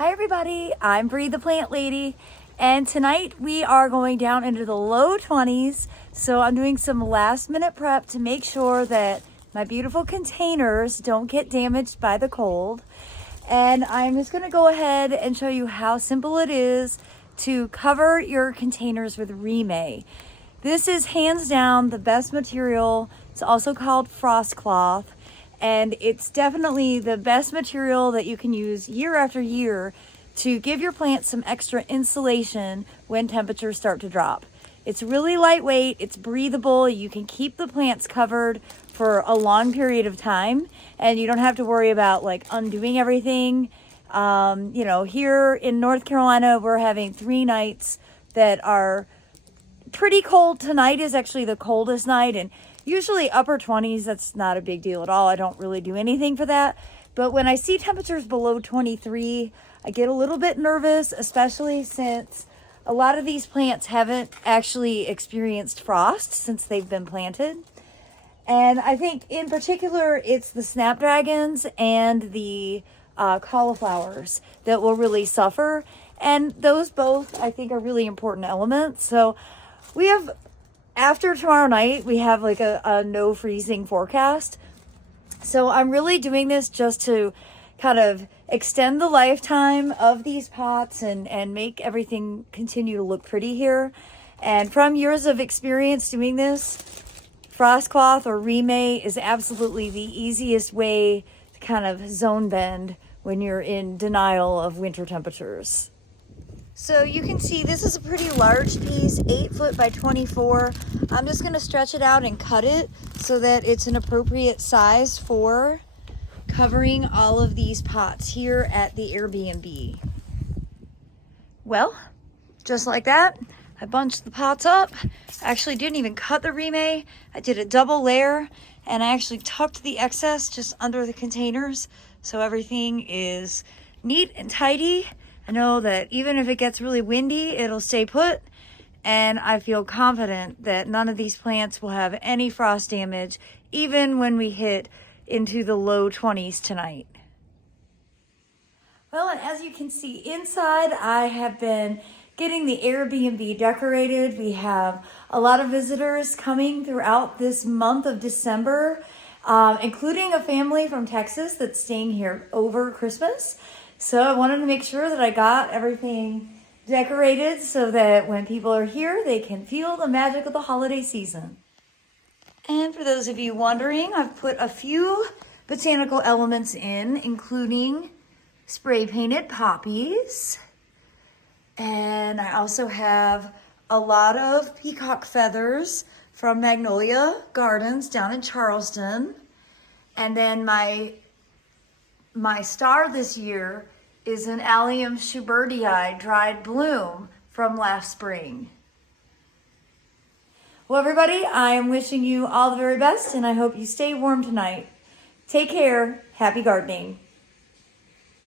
Hi everybody, I'm Bree the Plant Lady, and tonight we are going down into the low 20s. So I'm doing some last minute prep to make sure that my beautiful containers don't get damaged by the cold. And I'm just gonna go ahead and show you how simple it is to cover your containers with Remay. This is hands down the best material. It's also called frost cloth. And it's definitely the best material that you can use year after year to give your plants some extra insulation when temperatures start to drop. It's really lightweight, it's breathable, you can keep the plants covered for a long period of time, and you don't have to worry about like undoing everything. Here in North Carolina, we're having 3 nights that are pretty cold. Tonight is actually the coldest night, and usually upper 20s, that's not a big deal at all. I don't really do anything for that. But when I see temperatures below 23, I get a little bit nervous, especially since a lot of these plants haven't actually experienced frost since they've been planted. And I think in particular, it's the snapdragons and the cauliflowers that will really suffer. And those both, I think, are really important elements. So we have, after tomorrow night, we have like a no freezing forecast. So I'm really doing this just to kind of extend the lifetime of these pots and make everything continue to look pretty here. And from years of experience doing this, frost cloth or Remay is absolutely the easiest way to kind of zone bend when you're in denial of winter temperatures. So you can see this is a pretty large piece, 8 foot by 24. I'm just gonna stretch it out and cut it so that it's an appropriate size for covering all of these pots here at the Airbnb. Well, just like that, I bunched the pots up. I actually didn't even cut the Remay. I did a double layer, and I actually tucked the excess just under the containers so everything is neat and tidy. I know that even if it gets really windy, it'll stay put, and I feel confident that none of these plants will have any frost damage, even when we hit into the low 20s tonight. Well, and as you can see inside, I have been getting the Airbnb decorated. We have a lot of visitors coming throughout this month of December, including a family from Texas that's staying here over Christmas. So I wanted to make sure that I got everything decorated so that when people are here, they can feel the magic of the holiday season. And for those of you wondering, I've put a few botanical elements in, including spray painted poppies. And I also have a lot of peacock feathers from Magnolia Gardens down in Charleston. And then my star this year is an Allium schubertii dried bloom from last spring. Well, everybody, I am wishing you all the very best, and I hope you stay warm tonight. Take care. Happy gardening.